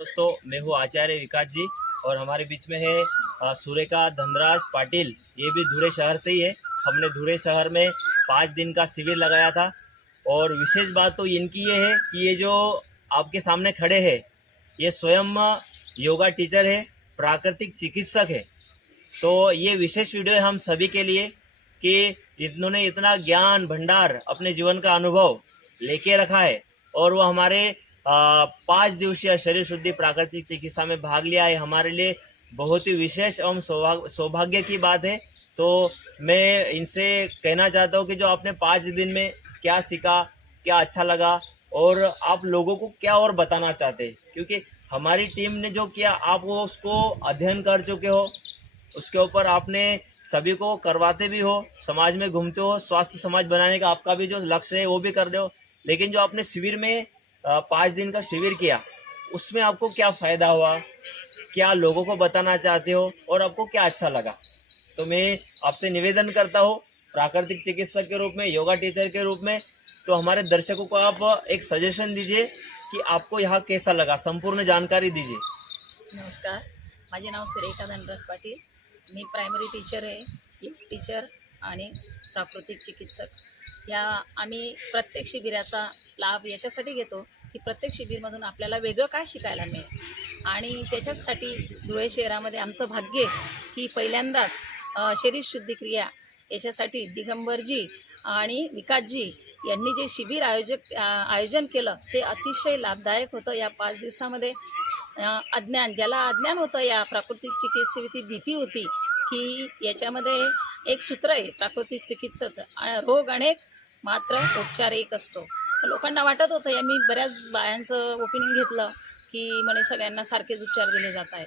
दोस्तों, मैं हूँ आचार्य विकास जी और हमारे बीच में है सुरेखा धनराज पाटिल। ये भी धुरे शहर से ही है। हमने धुरे शहर में 5 दिन का शिविर लगाया था और विशेष बात तो इनकी ये है कि ये जो आपके सामने खड़े हैं ये स्वयं योगा टीचर है, प्राकृतिक चिकित्सक है। तो ये विशेष वीडियो है हम सभी के लिए कि इन्होंने इतना ज्ञान भंडार अपने जीवन का अनुभव लेके रखा है और वो हमारे 5 दिवसीय शरीर शुद्धि प्राकृतिक चिकित्सा में भाग लिया है। हमारे लिए बहुत ही विशेष एवं सौभाग्य की बात है। तो मैं इनसे कहना चाहता हूँ कि जो आपने 5 दिन में क्या सीखा, क्या अच्छा लगा और आप लोगों को क्या और बताना चाहते हैं, क्योंकि हमारी टीम ने जो किया आप वो उसको अध्ययन कर चुके हो, उसके ऊपर आपने सभी को करवाते भी हो, समाज में घूमते हो, स्वास्थ्य समाज बनाने का आपका भी जो लक्ष्य है वो भी कर रहे हो। लेकिन जो आपने शिविर में 5 दिन का शिविर किया उसमें आपको क्या फ़ायदा हुआ, क्या लोगों को बताना चाहते हो और आपको क्या अच्छा लगा? तो मैं आपसे निवेदन करता हूँ प्राकृतिक चिकित्सक के रूप में, योगा टीचर के रूप में, तो हमारे दर्शकों को आप एक सजेशन दीजिए कि आपको यहाँ कैसा लगा, संपूर्ण जानकारी दीजिए। नमस्कार, माझे नाव सुरेखा धनराज पाटील। मी प्रायमरी टीचर आहे, योग टीचर आणि प्राकृतिक चिकित्सक। या आम्ही प्रत्येक शिबिराचा लाभ याच्यासाठी घेतो की प्रत्येक शिबिरमधून आपल्याला वेगळं काय शिकायला मिळेल आणि त्याच्यासाठी धुळे शहरामध्ये आमचं भाग्य की पहिल्यांदाच शरीर शुद्धिक्रिया याच्यासाठी दिगंबरजी आणि विकासजी यांनी जे शिबिर आयोजन केलं ते अतिशय लाभदायक होतं। या 5 दिवसामध्ये ज्याला अज्ञान होतं या प्राकृतिक चिकित्सेची भीती होती की याच्यामध्ये एक सूत्र आहे प्राकृतिक चिकित्सक, रोग अनेक मात्र उपचार एक असतो। लोकांना वाटत होतं या मी बऱ्याच बायांचं ओपिनियन घेतलं की म्हणे सगळ्यांना सारखेच उपचार दिले जात आहेत।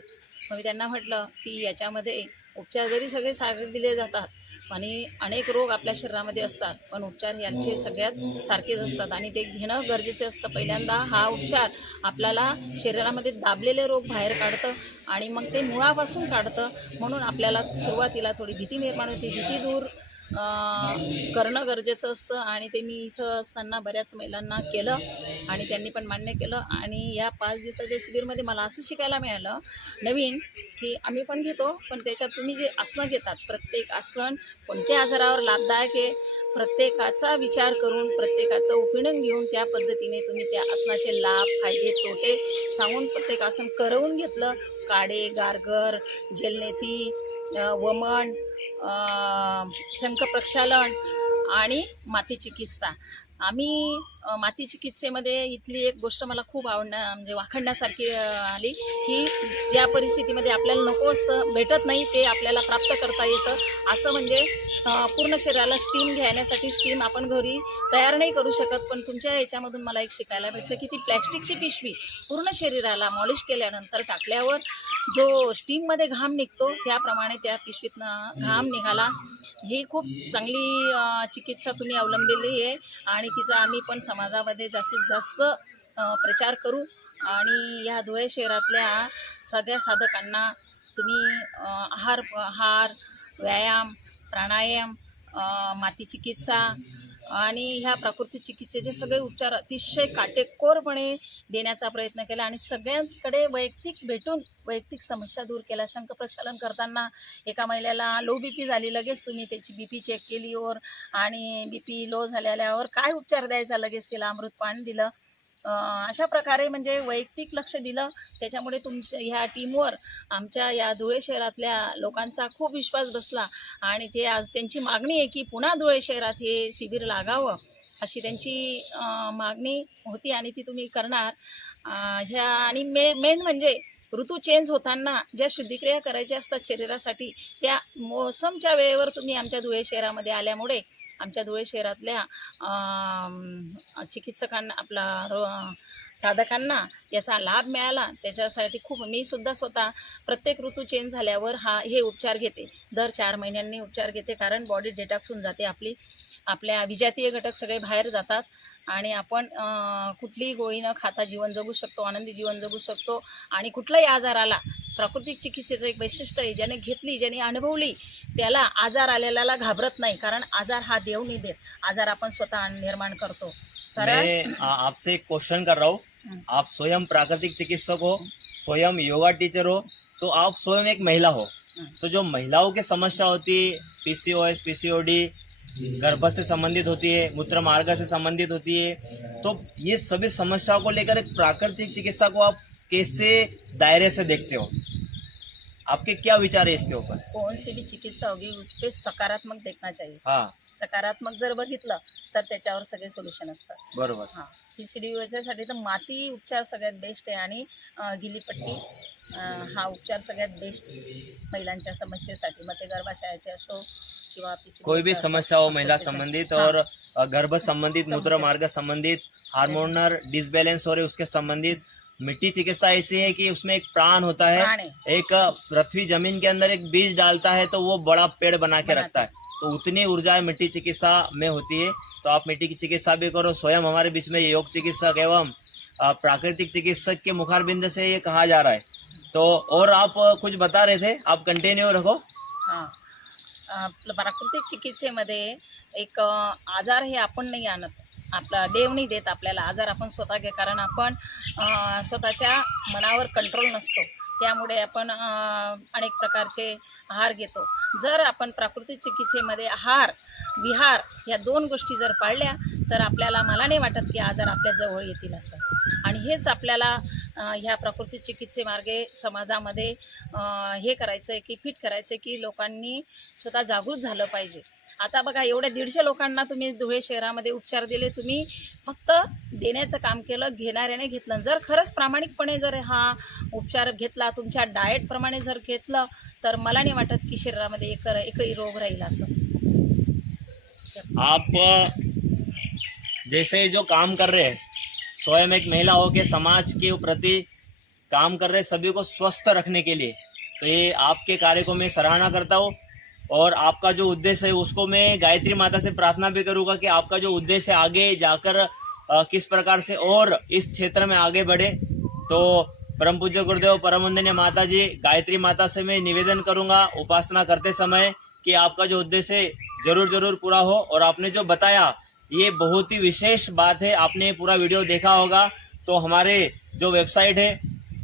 मग मी त्यांना म्हटलं की याच्यामध्ये उपचार जरी सगळे सारखे दिले जातात आणि अनेक रोग आपल्या शरीरामध्ये असतात, पण उपचार यांचे सगळ्यात सारखेच असतात आणि ते घेणं गरजेचं असतं। पहिल्यांदा हा उपचार आपल्याला शरीरामध्ये दाबलेले रोग बाहेर काढतं आणि मग ते मुळापासून काढतं। म्हणून आपल्याला सुरुवातीला थोडी भीती निर्माण होती, भीती दूर करणं गरजेचं असतं आणि ते मी इथं असताना बऱ्याच महिलांना केलं आणि त्यांनी पण मान्य केलं। आणि या 5 दिवसाच्या शिबिरमध्ये मला असं शिकायला मिळालं नवीन की आम्ही पण घेतो, पण त्याच्यात तुम्ही जे आसनं घेतात प्रत्येक आसन कोणत्या आजारावर लाभदायक आहे प्रत्येकाचा विचार करून प्रत्येकाचं ओपिनियन घेऊन त्या पद्धतीने तुम्ही त्या आसनाचे लाभ फायदे तोटे सांगून प्रत्येक आसन करवून घेतलं। काडे, गारगर, जलनेती, वमन, शंख प्रक्षालन आणि माती चिकित्सा। आम्ही माती चिकित्सेमध्ये इथली एक गोष्ट मला खूप म्हणजे वाखणण्यासारखी आली की ज्या परिस्थितीमध्ये आपल्याला नको असतं, भेटत नाही, ते आपल्याला प्राप्त करता येतं। असं म्हणजे पूर्ण शरीराला स्टीम घेण्यासाठी स्टीम आपण घरी तयार नाही करू शकत, पण तुमच्या ह्याच्यामधून मला एक शिकायला भेटलं की ती प्लॅस्टिकची पिशवी पूर्ण शरीराला मॉलिश केल्यानंतर टाकल्यावर जो स्टीममध्ये घाम निघतो त्याप्रमाणे त्या पिशवीतनं घाम निघाला। ही खूप चांगली चिकित्सा तुम्ही अवलंबिली आहे आणि तिचा आम्ही पण समाजामध्ये जास्तीत जास्त प्रचार करू आणि या धुळे शहरातल्या सगळ्या साधकांना तुम्ही आहार, व्यायाम, प्राणायाम, माती चिकित्सा आणि ह्या प्राकृतिक चिकित्सेचे सगळे उपचार अतिशय काटेकोरपणे देण्याचा प्रयत्न केला आणि सगळ्यांकडे वैयक्तिक भेटून वैयक्तिक समस्या दूर केल्या। शंख प्रक्षालन करताना एका महिलेला लो BP झाली, लगेच तुम्ही त्याची BP चेक केलीवर आणि BP लो झाल्यावर काय उपचार द्यायचा लगेच तिला अमृत पाणी दिलं। अशा प्रकारे म्हणजे वैयक्तिक लक्ष दिलं। त्याच्यामुळे तुमच्या ह्या टीमवर आमच्या या धुळे शहरातल्या लोकांचा खूप विश्वास बसला आणि ते आज त्यांची मागणी आहे की पुन्हा धुळे शहरात हे शिबिर लागावं अशी त्यांची मागणी होती आणि ती तुम्ही करणार। ह्या आणि मेन म्हणजे ऋतू चेंज होताना ज्या शुद्धिक्रिया करायच्या असतात शरीरासाठी त्या मोसमच्या वेळेवर तुम्ही आमच्या धुळे शहरामध्ये आल्यामुळे आमच्या धुळे शहरातल्या चिकित्सकांना साधकांना याचा लाभ मिळाला। त्याच्यासाठी खूप मी सुद्धा स्वतः प्रत्येक ऋतू चेंज झाल्यावर हे उपचार घेते, दर 4 महिन्यांनी उपचार घेते, कारण बॉडी डिटॉक्स होऊन जाते आपल्या विजातीय घटक सगळे बाहेर जातात आणि आपण कुठलीही गोळी न खाता जीवन जगू शकतो, आनंदी जीवन जगू शकतो आणि कुठल्याही आजाराला प्राकृतिक चिकित्सेचं एक वैशिष्ट्य आहे, ज्याने घेतली, ज्याने अनुभवली त्याला आजार आलेल्याला घाबरत नाही, कारण आजार हा देव नाही देत, आजार आपण स्वतः निर्माण करतो। मैं आपसे एक क्वेश्चन कर रहा हूँ, आप स्वयं प्राकृतिक चिकित्सक हो स्वयं योगा टीचर हो, तो आप स्वयं एक महिला हो, तो जो महिलाओं की समस्या होती है, पीसीओएस, पीसीओडी, गर्भ से संबंधित होती है, मूत्र मार्ग से संबंधित होती है, तो ये सभी समस्याओं को लेकर एक प्राकृतिक चिकित्सा को आप कैसे दायरे से देखते हो? आपके क्या विचार है इसके ऊपर? कौन सी भी चिकित्सा होगी उस पर सकारात्मक देखना चाहिए. हा, सकारात्मक जर बघितलं तर त्याच्यावर सगळे सोल्युशन असतात. बरोबर. हां, PCODसाठी तर माती उपचार सगळ्यात बेस्ट आहे आणि गिलीपट्टी हा उपचार सगळ्यात बेस्ट महिलांच्या समस्येसाठी. मग ते गर्भाशयाचे असो किंवा कोई भी समस्या हो महिला संबंधित और गर्भ संबंधित, मूत्र संबंधित. मार्ग संबंधित, हार्मोनल डिसबैलेंस हो रहे उसके संबंधित. मिट्टी चिकित्सा ऐसी है कि उसमें एक प्राण होता है, प्राण आहे. एक पृथ्वी जमीन के अंदर एक बीज डालता है तो वो बड़ा पेड़ बना के रखता है, तो उतनी ऊर्जा मिट्टी चिकित्सा में होती है. तो आप मिट्टी की चिकित्सा भी करो. स्वयं हमारे बीच में योग चिकित्सक एवं प्राकृतिक चिकित्सक के मुखारबिंद से ये कहा जा रहा है. तो और आप कुछ बता रहे थे, आप कंटिन्यू रखो. हां, आपलं प्राकृतिक चिकित्सेमध्ये एक आजार हे आपण नाही आणत. आपला देव नाही देत आपल्याला आजार, आपण स्वतः घे. कारण आपण स्वतःच्या मनावर कंट्रोल नसतो, त्यामुळे आपण अनेक प्रकारचे आहार घेतो. जर आपण प्राकृतिक चिकित्सेमध्ये आहार विहार या दोन गोष्टी जर पाळल्या तर आपल्याला, मला नाही वाटत की आजार आपल्या जवळ येतील असं. आणि हेच आपल्याला ह्या प्राकृतिक चिकित्सेमार्गे समाजामध्ये हे करायचं आहे की फिट करायचं आहे की लोकांनी स्वतः जागृत झालं पाहिजे. आता बघा, एवढ्या 150 लोकांना तुम्ही धुळे शहरामध्ये उपचार दिले, तुम्ही फक्त देण्याचं काम केलं, घेणाऱ्याने घेतलं. जर खरंच प्रामाणिकपणे जर हा उपचार घेतला, तुमच्या डाएटप्रमाणे जर घेतलं, तर मला नाही वाटत की शरीरामध्ये एकही रोग राहील असं. आप जैसे जो काम कर रहे हैं, स्वयं एक महिला हो के समाज के प्रति काम कर रहे हैं, सभी को स्वस्थ रखने के लिए, तो ये आपके कार्य को मैं सराहना करता हूँ. और आपका जो उद्देश्य है उसको मैं गायत्री माता से प्रार्थना भी करूँगा कि आपका जो उद्देश्य है आगे जाकर किस प्रकार से और इस क्षेत्र में आगे बढ़े. तो परम पूज्य गुरुदेव परम वंदनीय माता जी, गायत्री माता से मैं निवेदन करूँगा उपासना करते समय कि आपका जो उद्देश्य है जरूर पूरा हो. और आपने जो बताया ये बहुत ही विशेष बात है. आपने पूरा वीडियो देखा होगा, तो हमारे जो वेबसाइट है,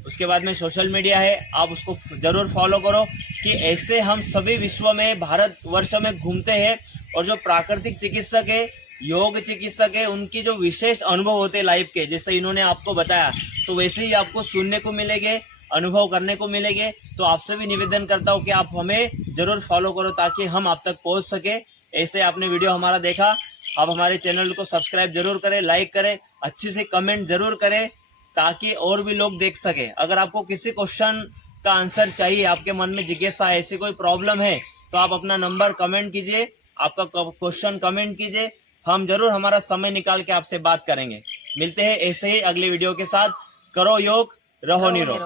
उसके बाद में सोशल मीडिया है, आप उसको जरूर फॉलो करो कि ऐसे हम सभी विश्व में, भारत वर्ष में घूमते हैं और जो प्राकृतिक चिकित्सक है, योग चिकित्सक है, उनकी जो विशेष अनुभव होते हैं लाइफ के, जैसे इन्होंने आपको बताया, तो वैसे ही आपको सुनने को मिलेंगे, अनुभव करने को मिलेंगे. तो आपसे भी निवेदन करता हूँ कि आप हमें जरूर फॉलो करो ताकि हम आप तक पहुँच सके. ऐसे आपने वीडियो हमारा देखा, आप हमारे चैनल को सब्सक्राइब जरूर करें, लाइक करें, अच्छी से कमेंट जरूर करें ताकि और भी लोग देख सके. अगर आपको किसी क्वेश्चन का आंसर चाहिए, आपके मन में जिज्ञासा है, ऐसी कोई प्रॉब्लम है, तो आप अपना नंबर कमेंट कीजिए, आपका क्वेश्चन कमेंट कीजिए, हम जरूर हमारा समय निकाल के आपसे बात करेंगे. मिलते हैं ऐसे ही अगले वीडियो के साथ. करो योग, रहो निरोग.